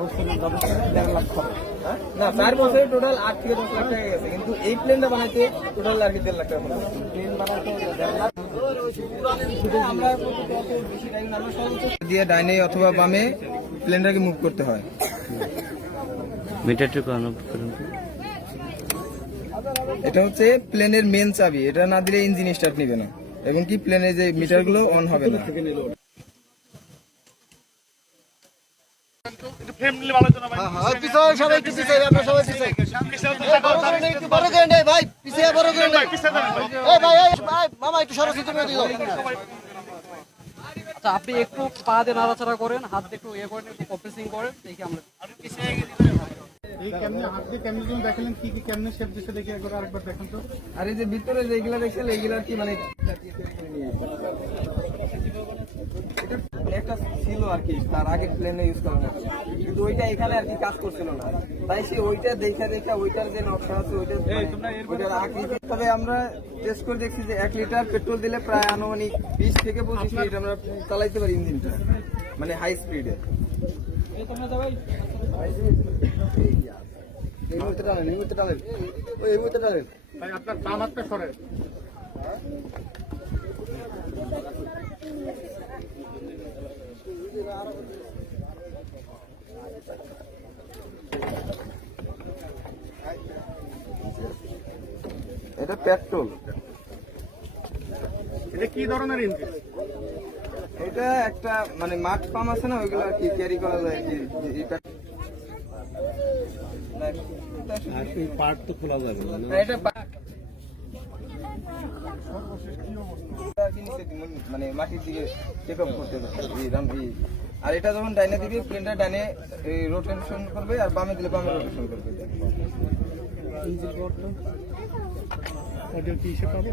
বছরের গবেষণা 1.5 লাখ খরচ। না 4 বছরে টোটাল 8 থেকে 10 লাখ টাকা গেছে, কিন্তু এই প্লেনটা বানাইতে টোটাল আর কি 1.5 লাখ টাকা খরচ। ট্রেন বানাতে 1.5 লাখ। আমরা বেশি টাইম আমরা সর্বোচ্চ দিয়ে ডাইনে অথবা বামে প্লেনটাকে মুভ করতে হয়। মিটারটুকু অন করুন। এটা হচ্ছে প্লেনের মেন চাবি, এটা না দিলে ইঞ্জিন স্টার্ট নিবে না, এবং কি প্লেনের যে মিটারগুলো অন হবে না। আচ্ছা, আপনি একটু পা দিয়ে নাড়াচাড়া করেন, হাত দিয়ে একটু করেন, একটু কম্প্রেসিং করেন, দেখি আমরা এই কেমনে হাত দিয়ে কেমনে তুমি দেখালেন কি কি কেমনে শেপ দিতে দেখি একবার আরেকবার দেখুন তো। আর এই যে ভিতরে যেগুলা দেখছেন এইগুলা কি মানে একটা ছিল আর কি, তার আগে প্লেনে ইউজ করা হতো, কিন্তু ওইটা এখানে আর কি কাজ করছিল না, তাই সে ওইটা দেখা ওইটার যে নকশা আছে ওইটার আকৃতি। তবে আমরা টেস্ট করে দেখছি যে 1 লিটার পেট্রোল দিলে প্রায় আনুমানিক 20 থেকে 25 মিনিট আমরা চালাইতে পারি ইঞ্জিনটা, মানে হাই স্পিডে। এই মুহূর্তে টানেন ভাই আপনার বাম হাতটা সরেন। এটা পেট্রোল। এটা কি ধরনের ইঞ্জিন? এটা একটা মানে মাঠ পাম্প আছে না, ওইগুলো আর কি ক্যারি করা যায় আর কি। পার্ট তো খোলা যাবে না। এটা মানে মাটির দিকে চেক আপ করতে হবে। আর এটা যখন ডাইনে দিবে প্লেনটা ডাইনে রোটেশন করবে, আর বামে দিলে বামে রোটেশন করবে। ওটা কি হিসেবে পাবো?